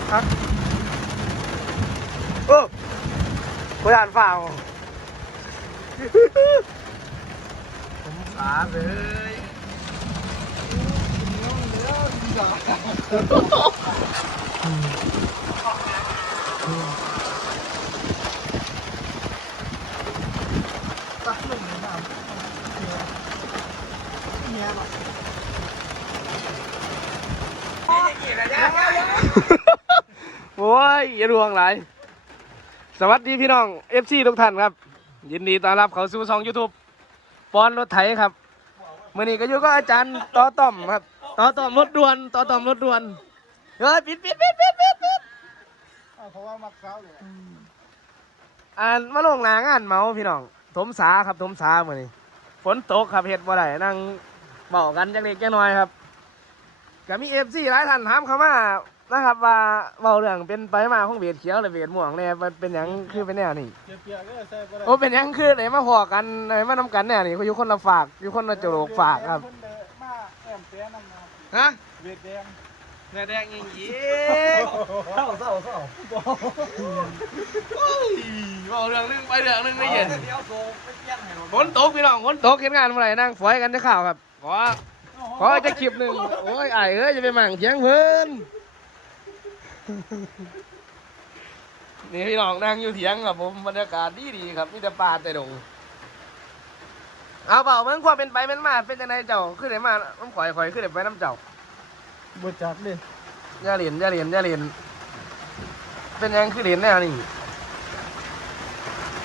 ดพักโอ้กูอ่า โอ้ยอย่าดวงหลายสวัสดีพี่น้องเอฟซีทุกท่านครับ ยินดีต้อนรับเขาสู่ช่องยูทูบปอนรถไถครับมื่อนี้ก็อยู่ก็อาจารย์ต่อต้อมครับต่อต้อมรถด่วนต่อต้อมรถด่วนเฮ้ยปิดปิดปิดปิดปิดปิดเพราะว่ามักเช้าเลยอ่านมาลงหนางานเมาพี่น้องถมสาครับถมสามื่อนี้ฝนตกครับเห็ดบ่ได้นั่งเบากันจังเล็กจังน้อยครับก็มีเอฟซีหลายท่านถามเข้ามา นะครับว่าเบาเรื่องเป็นไปมาของเบียดเขียวหรือเบียดม่วงเนี่ยมันเป็นหยังคือเป็นแนวนี้เปียกๆก็ใส่ไปโอ้เป็นหยังคือไหนมาพอกันไหนมาทำกันเนี่ยนี่เขาอยู่คนละฝากอยู่คนละโจโลกฝากครับมาแอมเปียนั่นนะฮะเวียดแดงแม่แดงยิงยีเศร้าเศร้าเศร้าบอกเรื่องหนึงไปเรื่องหนึงไม่เย็นเดี๋ยวโซ่ไม่เปี้ยงให้ฝนตกพี่น้องฝนตกเห็นงานเมื่อไหร่นั่งฝอยกันจะข่าวครับขอขอจะคลิปหนึ่งโอ้ยไอ้ายเอ้ยจะไปหมั่งเถียงเพิ่น นี่พี่น้องนั่งอยู่เถียงกับผมบรรยากาศดีดีๆครับมีแต่ป่าแต่ดงเอาเปล่ามันความเป็นไปเป็นมาเป็นจังไดเจ้าขึ้นไหนมาน้ำข่อยข่อยขึ้นไหนไปน้ำเจ้าบดจัดเลยอย่าเหรียญอย่าเหรียญอย่าเหรียญเป็นหยังคือเหรียญแน่นี่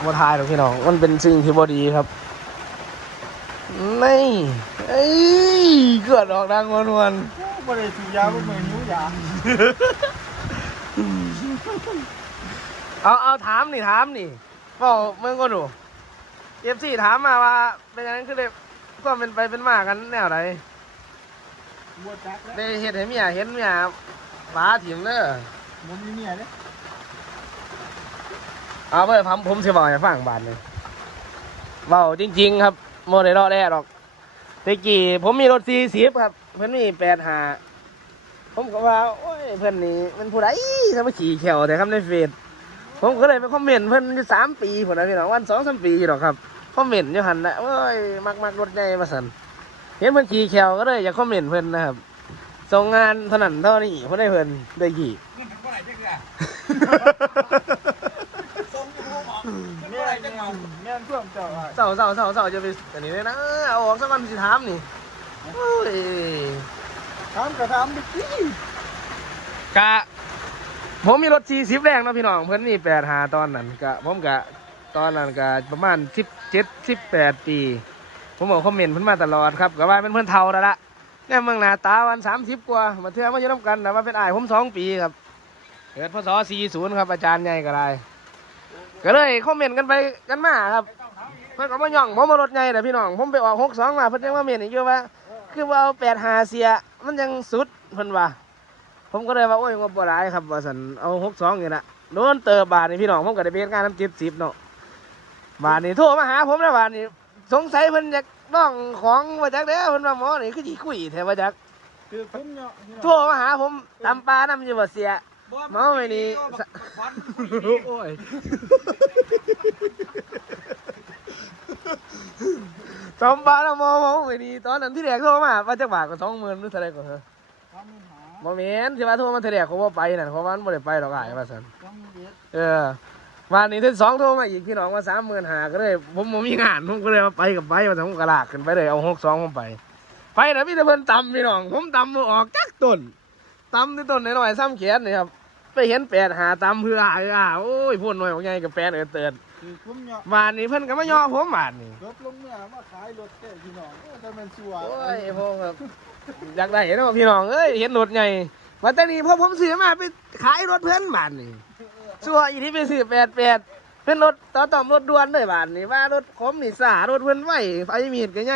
บ่ทายหรอกพี่น้องมันเป็นสิ่งที่บ่ดีครับนี่เอ้ยเกิดออกดังวนวนบ่ได้ถูกยาบ่เหมือนนิ้วยาๆ เอาเอาถามนี่ถามนี่เป้าเมืองก็ดูเอฟซีถามมาว่า เป็นหยังคือได้ความเป็นไปเป็นมากันแนวไหนบดจัดแล้วได้เห็นเห็นเมียเห็นเมียหมาถิ่มเด้อมันมีเมียเด้เอาเพื่อผมผมสิบอกให้ฟังบาทเลยเบาจริง ๆ ครับโมได้รอแรกหรอกตะกี้ผมมีรถซีซีครับ เพื่อนมีแปดหาผมก็ว่าโอ้ ยเพื่อนนี่มันผู้ใดทำไมขี่เขียวแต่ครับในเฟซผมก็เลยไปคอมเมนต์เพื่อนอยู่สามปีผมนะพี่น้องวันสองสามปีหรอกครับคอมเมนต์อยู่หันนะโอ้ยมักมักรถใหญ่มาสันเห็นเพื่อนขี่เขียวก็เลยอยากคอมเมนต์เพื่อนนะครับส่งงานเท่านั้นเท่านี้เพื่อนได้เพื่อนได้ขี่เงินท่าไหร่จังอะส่งอยู่หมเจังเอาแม่นเพื่อนเจ้าเศร้าเศร้าเศร้าเศร้าจะไปอันนี้เลยนะเอาออกสักวันสิถามนี่โอ้ยถามก็ถามดิ กะ ผมมีรถสี่สิบแรงเนาะพี่น้อง เพิ่นมีแปดหาตอนนั้นกะผมกะตอนนั้นกะประมาณสิบเจ็ดสิบแปดปี ผมบอกคอมเมนต์เพิ่นมาตลอดครับก็ว่าเป็นเพิ่นเท่าแล้วละเนี่ยเมืองนาตาวันสามสิบกว่ามาเทื่อมาอยู่น้ำกันแต่ว่าเป็นอายผมสองปีครับเกิดพศสี่ศูนย์ครับอาจารย์ใหญ่ก็ได้ก็เลยคอมเมนต์กันไปกันมาครับเพิ่นก็มาย่องผมมารถใหญ่แต่พี่น้องผมไปออกหกสองมาเพิ่นยังมาเมียนอีกอยู่ว่า คือว่าเอาแปดหาเสียมันยังสุดเพิ่นว่า ผมก็เลยว่าโอ้ยงบบ่หลายครับว่าสันเอาหกสองอยู่ละโดนเติบบาทนี่พี่น้องผมก็ได้ไปเฮ็ดงานน้ำจิตสิบเนาะบาทนี่โทรมาหาผมแล้วบาทนี่สงสัยเพิ่นอยากน้องของว่าจักเด้อเพิ่นว่าหมอนี่คือสิคุยแท้ว่าจักคือผมเนาะโทรมาหาผมตำปลาน้ำอยู่บ่เสียเมาไม่นี่โอ้ยตำปลาน้ำหมอเมาไม่นี่ตอนนั้นที่แรกโทรมาว่าจักบาทก็สองหมื่นหรือเท่าไหร่ก็เหรอต้องหา บ่แม่นสิว่าโทรมาเทแรกเขาบ่ไปนั่นเขาว่ามันบ่ได้ไปดอกอ้ายว่าซั่นต้องเย็ดเออวันนี้ที่สองโทรมาอีกพี่น้องว่า30,000หาก็เลยผมบ่มีงานผมก็เลยว่าไปกับไปว่าแต่ผมก็ลากขึ้นไปเลยเอา62ผมไป ไปนะพี่แต่เพิ่นตำพี่น้อง ผมตำบ่ออกจักต้นตำที่ต้นน้อยๆซ้ำแขนนี่ครับไปเห็นแปดหาตำเพื่ออ่าอ่าโอ้ยพูดหน่อยว่าไงกับแปดเออเตือนคือผมเนาะบ้านนี้เพิ่นก็มาย่อผมบ้านนี้รถลงเมื่อมาขายรถแก่พี่น้องโอ้แต่มันชัวโอ้ยพวกครับ อยากได้เห็นว่าพี่น้องเอ้ยเห็นรถใหญ่มาแต่นี้พอผมซื้อมาไปขายรถเพื่อนบ้านนี่ชัวร์อีที่ไปซื้อแปดแปดเป็นรถต่อต่อมรถด่วนเลยบาทนี่ว่ารถขมนี่สารถเพื่อนไหวไฟมีดกันไง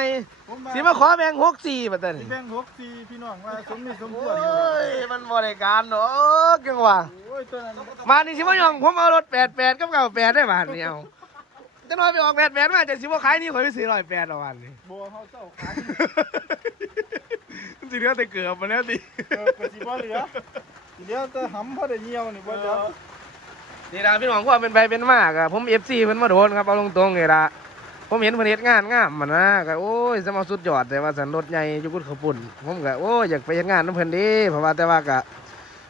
ผมสิมาขอแบ่งหกสี่บัดสินี้แบ่งหกสี่พี่น้องว่าสมมีสมโอควรอยู่้ยมันบริการเนาะจังหวะโอ้ยตัวนั้นมานี่สิมายองผมเอารถแปดแปดกับเก่าแปดได้บาทนี่เอาจะน้อยไปออกแปดแปดมาจะสิว่าขายนี่ข่อยไปซื้อร้อยแปดละวันนี่บัวเขาเจ้าขายมัน สิเหลือแต่เกือบมาแล้วดิเออก็สิบ่เหลือเดี๋ยวจะหำพอได้เหี่ยวนี่บ่เดี๋ยวนี่นะพี่น้องว่าเป็นไปเป็นมากอะผมเอฟซีเพิ่นมาโดนครับเอาตรงๆเลยละผมเห็นเพิ่นเฮ็ดงานงามมันนะก็โอ้ยสมาสุดยอดแต่ว่าสันรถใหญ่อยุกุดเขาปุ่นผมก็โอ้ยอยากไปเฮ็ดงานน้ำเพิ่นเดีเพราะว่าแต่ว่าก็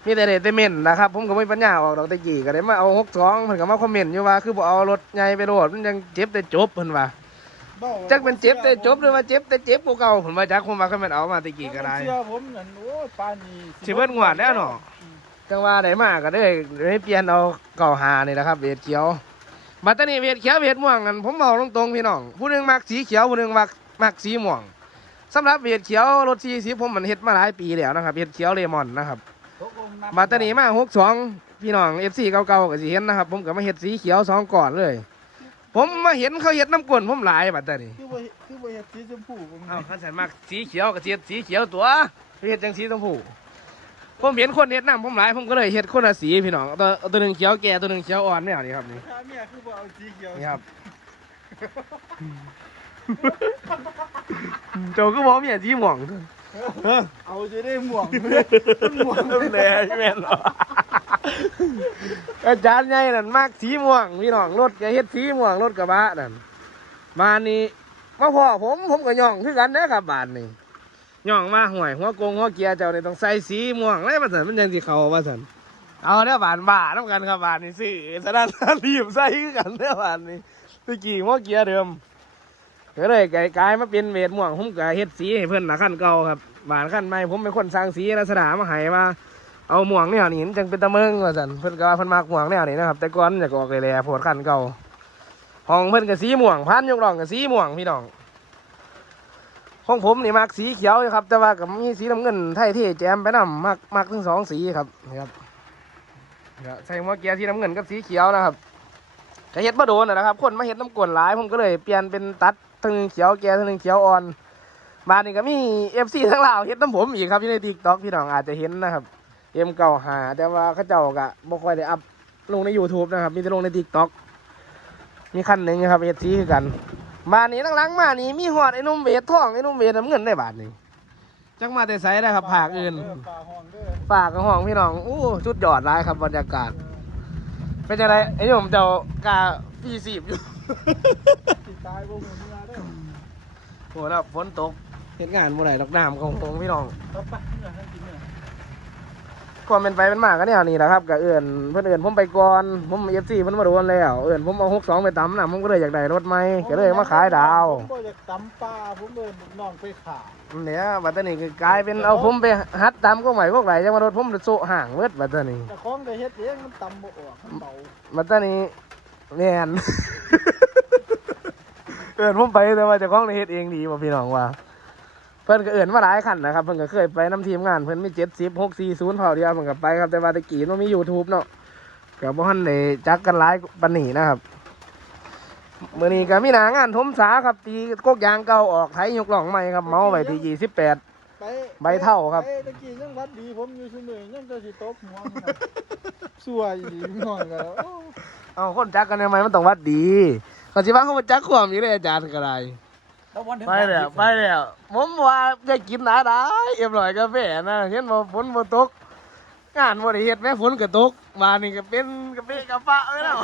มีแต่เดทแต่เมนนะครับ ผมก็ไม่ปัญญาออกดอกตะกี้ก็ได้มาเอาหกสองเพิ่นก็มาคอมเมนต์อยู่ว่าคือบ่เอารถใหญ่ไปโลดมันยังเจ็บแต่จบเพิ่นว่าบ้า จักเป็นเจ็บแต่จบหรือว่าเจ็บแต่เจ็บกว่าเก่าผมว่าจักผมว่าเขาแม่นเอามาตะกี้ก็ได้เชื่อผมนั่นโอ้ยปานนี้สิเบิดงวดแล้วเนาะจังว่าได้มาก็ได้ได้เปลี่ยนเอาเก่าหานี่นะครับเวทเขียวบัดตรนี้เวทเขียวเวทม่วงนั่นผมเอาตรงๆพี่น้องผู้หนึงมักสีเขียวผู้หนึงมักมักสีม่วงสำหรับเวทเขียวรถสีสีผมมันเฮ็ดมาหลายปีแล้วนะครับเวทเขียวเลมอนนะครับบัดตรนี้มาหกสองพี่น้องเอฟซีเก่าๆก็สิเห็นนะครับ ผมก็มาเฮ็ดสีเขียวสองก่อนเลย ผมมาเห็นเขาเฮ็ดน้ำกวนผมหลายบัดตรนี้คือบ่คือบ่เฮ็ดสีชมพูผมเอ้าขันสันมักสีเขียวก็สิเฮ็ดสีเขียวตัวเฮ็ดจังสีชมพูผมเห็นคนเฮ็ดน้ำผมหลายผมก็เลยเฮ็ดคนละสีพี่น้องเอาตัวเอาตัวหนึ่งเขียวแก่ตัวหนึ่งเขียวอ่อนแนวนี้ครับนี่ถ้าเมียคือบ่เอาสีเขียวนี่ครับโจก็บอกมีสีม่วง เอาจะได้หม่วงม่วงแน่ใช่ไหมเนาะอาจารย์ใหญ่นั่นมากสีม่วงพี่น้องรถก็เฮ็ดสีม่วงรถกระบะนั่นมานี่มาพ่อผมผมก็ย่องคือกันนะครับบานนี่ย่องมาห่วยหัวโกงหัวเกียร์เจ้าเนี่ต้องใส่สีม่วงเลยมาสันมันยังสิเขาว่าสันเอาเด้อบานบาน้ำกันครับบานนี่สิสนั่นรีบใส่กันเด้อบานนี่ตะกี้หัวเกียร์เดิม ก็เลยกลายมาเป็นเวทม่วงผมก็เฮ็ดสีให้เพื่อนละขั้นเก่าครับบานขั้นใหม่ผมเป็นคนสร้างสีลักษณะมาให้ว่าเอาหมวงเนี่ยนี่จังเป็นตะเมิงว่าสันเพิ่อนก็ว่าเพิ่อนมักหมวงเนี่ยนี่นะครับแต่ก่อนอยากออกเลยแหละโพดขั้นเก่าห้องเพิ่อนก็สีม่วงพันยกรองก็สีม่วงพี่น้องห้องผมนี่มักสีเขียวครับ แต่ว่าก็มีสีน้ำเงินไทยที่แจมไปนํมักมักทั้งสองสีครับนี่ครับใส่หัวเกียร์สีน้ำเงินกับสีเขียวนะครับก็เฮ็ดมาโดนนะครับ คนมาเฮ็ดน้ำกลนหลายผมก็เลยเปลี่ยนเป็นตัด ทั้งเขียวแก่ทั้งนึงเขียวอ่อนบานนี้ก็มีเอฟซีทั้งลาวเฮ็ดน้ำผมอีกครับอยู่ในติ๊กต็อกพี่น้องอาจจะเห็นนะครับเอ็มเก่าหาแต่ว่าเขาเจ้าก็บ่ค่อยได้อัพลงใน YouTube นะครับ มีแต่ลงในติ๊กต็อกมีคันหนึ่งครับเอฟซีคือกันบานนี้หลังๆมานี่มีหอดไอ้นุ่มเวททองไอ้นุ่มเวทน้ำเงินได้บาทหนึ่งจักมาแต่ไสได้ครับภาคอื่นฝากกับห้องพี่น้องอู้สุดยอดร้ายครับบรรยากาศ เป็นยังไงไอ้นุ่มเจ้ากาปีสีบอยู่ตายบ่ฮู้เมียเด้ อโหแล้วฝนตกเห็นงานบ่ได้ดอกน้ำของตรงพี่น้องเอาไปเนื้อให้กินเนื้อความเป็นไปเป็นมาก็แนวนี้แหละครับกับเอื่นเพื่อนเอื่นผมไปก่อนผมเอฟซีเพิ่นมาโดนแล้วเอื่นผมเอาหกสองไปตำนะผมก็เลยอยากได้รถใหม่ก็เลยมาขายดาวผมบ่อยากตำปลาผมเดินน้องไปขาเนี่ยบัดตรนี้คือกลายเป็นเอาผมไปฮัดตำก็ใหม่พวกไหลจังมารถผมโซะห่างเวิดบัดตรนี้แต่ของก็เฮ็ดเองมันตำบ่ออกมันเบาบัดตรนี้แม่น เอื่นผมไปแต่ว่าเจะคล้าของในเฮ็ดเองดีบ่พี่น้องว่า เพิ่นก็เอื่นมาหลายขันนะครับเพิ่นก็เคยไปน้ำทีมงานเพิ่นมีเจ็ดสิบหกสี่ศูนย์เผาเดียวเพิ่นก็ไปครับแต่ว่าแตะกี้มันมียูทูบเนาะก็บ่ทันได้จักกันหลายปานนี้นะครับมื้อนี้ก็มีหนางานทมสาครับตีกกยางเก่าออกไถยกหล่องใหม่ครับเมาไว้ที่ยี่สิบแปด ไปใบเท่าครับ ไปตะกี้ยังวัดดีผมอยู่ซุมื้อยังจะสิตบหัวมันน่ะสวยอีกน้อยก็แล้วโอ้เอาคนจักกันทำไมมันต้องวัดดี ก็สิว่าเขาบ่จักความอยู่เลยอาจารย์ก็ได้แล้ววันเดียวไปแล้วไปแล้วผมว่าจะกินหนาได้เอ็มร่อยกาแฟนะเห็นว่าฝนบ่ตกงานบ่ได้เฮ็ดแม้ฝนก็ตกมานี่ก็เป็นกาแฟกาปะไว้แล้ว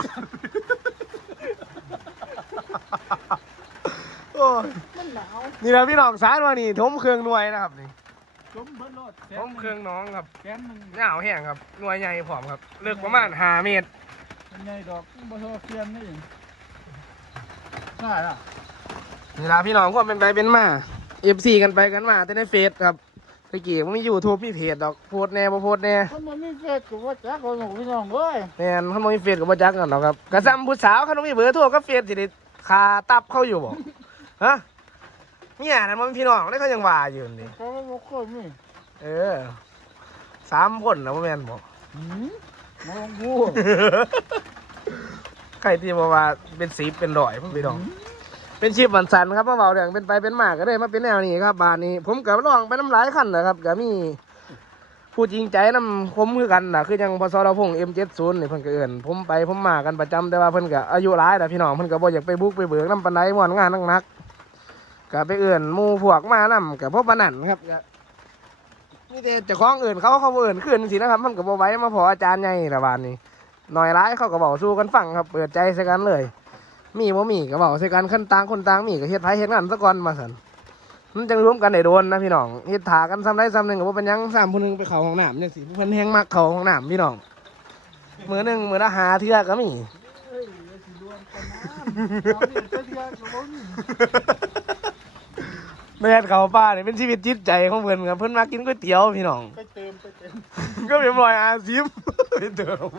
โอ้ยมันหนาวนี่นะพี่น้องสารว่านี่ทมเครื่องหน่วยนะครับนี่จมเบิ่นรถแสทมเครื่องน้องครับแสนหนึงเหงาแห้งครับหน่วยใหญ่ผอมครับเลือกประมาณห้าเมตรมันใหญ่ดอกบ่เท่าเคียนนี่ ใช่ล่ะนี่นะพี่น้องก็เป็นไปเป็นมาเอฟซีกันไปกันมาแต่ในเฟซครับตะกี้มันมียูทูบมีเพจดอกโพสต์แน่บ่โพสต์แน่มันบ่มีเฟซก็ว่าจักคนของพี่น้องเอ้ยแม่นเขาบ่มีเฟซกับบ่จักกันหรอกครับกระซำผู้สาวเขาต้องมีเบอร์โทรกับเฟซสิได้คาตับเขาอยู่บ่ฮะเนี่ยนั่นมันพี่น้องได้เขายังว่าอยู่นี่เขาบ่เคยมีเออสามคนนะบ่แม่นบ่หืมมองกู ใครที่บอกว่าเป็นสีเป็นรอยพ่อพี่น้อง เป็นชีพวันสันครับมาเบาเรื่องเป็นไปเป็นมาก็เลยมาเป็นแนวนี้ครับบานนี้ ผมกับลองไปน้ำหลายขั้นนะครับก็มีผู้จริงใจน้ำผมคือกันนะคือยังพศเราพงเอ็มเจ็ดศูนย์นี่เพิ่นก็เอื่นผมไปผมมากันประจำแต่ว่าเพิ่นก็อายุหลายแต่พี่น้องเพิ่นก็บ่อยากไปบุกไปเบิกน้ำปันไดม่วนงานนักๆก็ไปเอื่นมูพวกมานํกับพวกปนนันครับก็นี่แต่เจ้องเอื่นเขาเขาเอื่นขึ้นสินะครับมันก็บ่ไว้มาพออาจารย์ใหญ่ละบานนี้ หน่อยร้ายเขาก็บอกสู้กันฟังครับเปิดใจใส่กันเลย มีบ่มีก็บอกใส่กันขั้นต่างคนต่างมีก็เฮ็ดไผเฮ็ดงานซะก่อนมาสั่นมันจังรวมกันได้โดนนะพี่น้องเฮ็ดถากันซ้ำได้ซ้ำหนึงก็บ่เป็นหยังซ้ำผู้หนึงไปเข้าห้องน้ำจังซี่ผู้เพิ่นแฮงมักเข้าห้องน้ำพี่น้องมื้อหนึงมื้อละหาเทื่อก็มี เฮ้ยอย่าสิรวมกันนะเอาเนี่ยจะเดือนก็บ่มีแม่นเขาป้านี่เป็นชีวิตจิตใจของเพิ่นครับเพิ่นมากินก๋วยเตี๋ยวพี่น้อง ไปเติมไปเติม ก็เรียบร้อยอาซิมไปเติม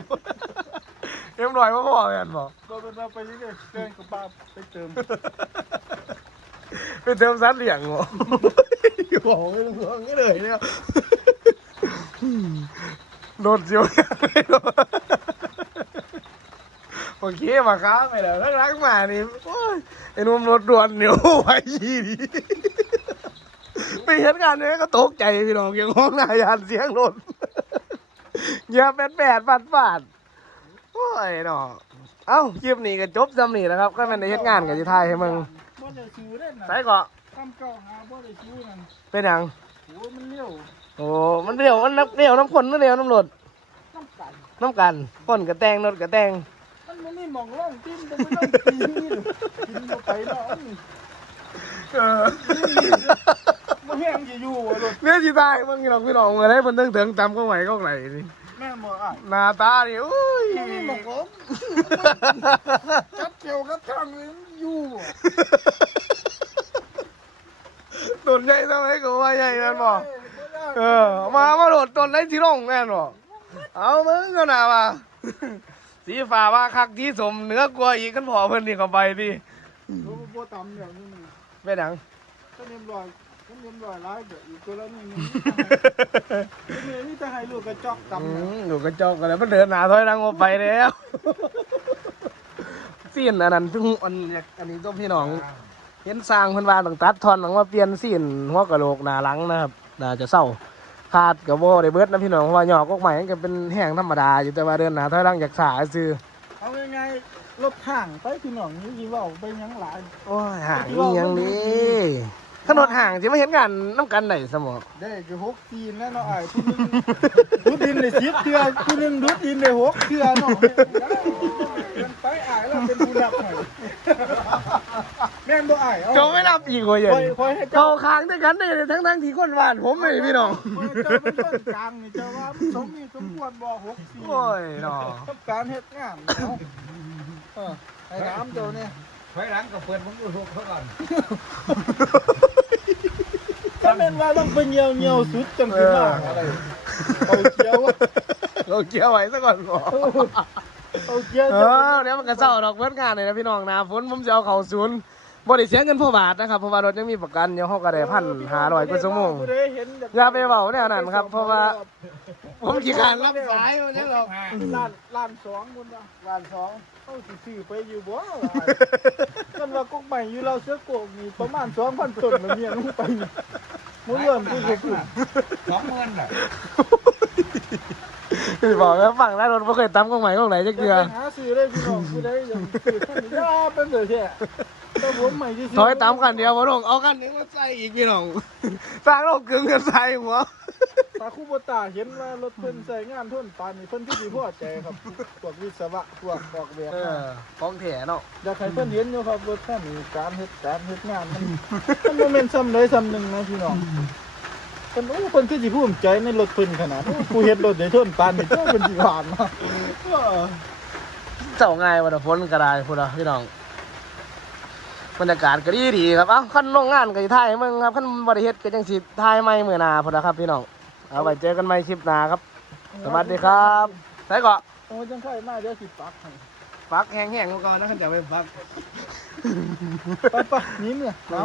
เรียบร้อยพ่อพ่อแม่นบอกก็เป็นว่าไปยังไงเดินกับป้าไปเติมไปเติมซัดเหลี่ยงเหรออยู่ของไม่รู้เรื่องนี่เลยเนี่ยโดนเจียวไม่โดนโอเคมาค้าไปแล้วข้างหลังมานี่โอ้ยไอ้หนุ่มรถด่วนเหนียวไว้ยี่ดีไปเห็นงานนี้ก็ตกใจพี่น้องยังห้องหน้ายานเสียงรถเหยียบแปดแปดฟาดฟาด โอ้ยเนาะเอ้าคลิปนี้ก็จบจำนี่แหล้วครับ ก็เป็นในเฮ็ดงานกับจิทายให้มึงบ่ได้ชิวเล่นน่ะใส่ก็ทำเก่าหาบ่ได้ชิวนั่นเป็นหยังโอ้มันเลี้ยวโอ้มันเร็วมันน้ำเร็วน้ำคนมันเร็วน้ำรถต้องกันน้ำกันคนกระแตงรถกระแตงมันบ่มีหม่องร่องติ้มแต่ไม่ต้องตีนี่หรอกกินบ่ไปเนาะนี่เออบ่แห้งสิอยู่ว่ารถเนี่ยจีตายมึงพี่น้องพี่น้องอะไรมันตึงถึงจำก็ไหวก็ไหลนี่ แม่นบ่อะหน้าตาดิอุ้ยบ่มีหม่องร่องจับเกี่ยวกับทางนี่อยู่บ่ต้นใหญ่ทำไมก็ว่าใหญ่แม่นบ่เออมามาโดดต้นไรที่ร่องแม่นบ่เอามึงก็น่าว่าสีฟ้าว่าคักที่สมเหนือกลัวอีกกันพอเพิ่นนี่เข้าไปดิรู้บ่ตำแบบนี้นี่เป็นหยังก็เรียบร้อยก็ เรียบร้อยหลายเด้ออีกตัวละนี่นี่นี่นี่จะให้ลูกกระจอกอืตำนะมดูกระจกกันแล้วมันเดินหน้าถอยหลังออกไปแล้วซีนอันนั้นเพิ่งอันเนี่ยอันนี้ตัวพี่น้อง เห็นสร้างเพิ่นว่าต้องตัดทอนต้องมาเปลี่ยนซีนหัวกะโหลกหน้าหลังนะครับน่าจะเศร้าขาดกับบ่ได้เบิดนะพี่น้องเพราะว่าหยอกกกใหม่มันก็เป็นแห้งธรรมดาอยู่แต่ว่าเดินหน้าถอยหลังจากสาซื่อเอาง่ายๆรถห่างไปพี่น้องนี่สิเว้าไปหยังหลายโอ้ยห่างนี่ยังนี้ ถนนห่างสิมาเห็นงานน้ำกันได้สมอได้คือหกตีนแล้วเนาะไอ้ผู้หนึงดุดดินได้สิบเทื่อผู้หนึงดุดดินได้หกเทื่อเนาะมันไปอ้ายแล้วเป็นผู้รับให้แม่นบ่อ้ายเอาเจ้าไม่รับอีกว่าอย่างคอยคอยให้เข้าเจ้าค้างด้วยกันได้เลยทั้งทั้งๆที่คนบ้านผมไม่พี่น้องคอยเจ้าเป็นต้นกลางนี่เจ้าว่ามันสมมีสมควรบ่หกสี่โอ้ยเนาะกับการเฮ็ดงานเนาะเออให้ถามเจ้าเนี่ย ถอยหลังก็เปิดผมดูทุกเขาก่อนถ้า แม่นว่าต้องไปเหี่ยวเหี่ยวสุดจังสิมาอะไรเอาเกี่ยวอะเราเกี่ยวไว้ซะก่อนบ่เอาเกี่ยวเออเดี๋ยวมันก็เศร้าดอกเบิดงานเลยนะพี่น้องนะฝนผมจะเอาเข้าศูนย์บ่ได้เสียเงินพ่อบาทนะครับเพราะว่ารถยังมีประกันเดี๋ยวเขาก็ได้พันห้าร้อยกว่าชั่วโมง ผู้ใดเห็นอย่าไปเว้าแนวนั้นครับเพราะว่า ผมขี้ขานรับสายมันยังหรอก ล้านล้านสองมุนละล้านสอง เอาสิซื้อไปอยู่บ่กันว่ากกใหม่อยู่เราเสื้อโกกนี่ประมาณ2,000ต้นมันเนี่ยลงไปนี่หมุนเงินผู้สิขึ้นสองหมื่นน่ะพี่บอกแล้วฝั่งแล้วรถไม่เคยตำกองใหม่กองไหนจักไปเดือหาซื้อได้พี่น้องผู้ใดอยากซื้อท่านอย่าเป็นเด้อแท้แต่ผมใหม่ที่ถอยตามกันเดียวมาลงเอากันหนึงมาใส่อีกพี่น้องสร้างโลกกึ่งกันใส่หัว ตาคูโบตาเห็นว่ารถเพิ่นใส่งานทนปานนี่เพิ่นที่สิพอใจครับพวกวิศวะพวกออกแบบเออของแถเนาะอยากให้เพิ่นเห็นอยู่ครับรถคันนี้การเฮ็ดการเฮ็ดงานมันมันบ่แม่นซ้ำใดซ้ำหนึ่งนะพี่น้องเพิ่นโอ้เพิ่นคือสิภูมิใจในรถเพิ่นขนาดโอ้กูเฮ็ดรถได้ทนปานนี่เจ้าเพิ่นสิผ่านมาเจ้าง่ายวันฝนก็ได้พุ่นนะพี่น้องบรรยากาศก็ดีดีๆครับ เอ้าขั้นโรงงานก็สิถ่ายให้มึงครับขั้นบริเฮ็ดก็จังสิถ่ายใหม่มื้อหน้าพุ่นนะครับพี่น้อง เอาไว้เจอกันใหม่คลิปหน้าครับ สวัสดีครับใส่เกาะโอ้จังไค่มาเดี๋ยวสิปักให้ฟักแห้งๆก่อนนะขันจะไปฟัก ไปๆหนี่เมื่อเอา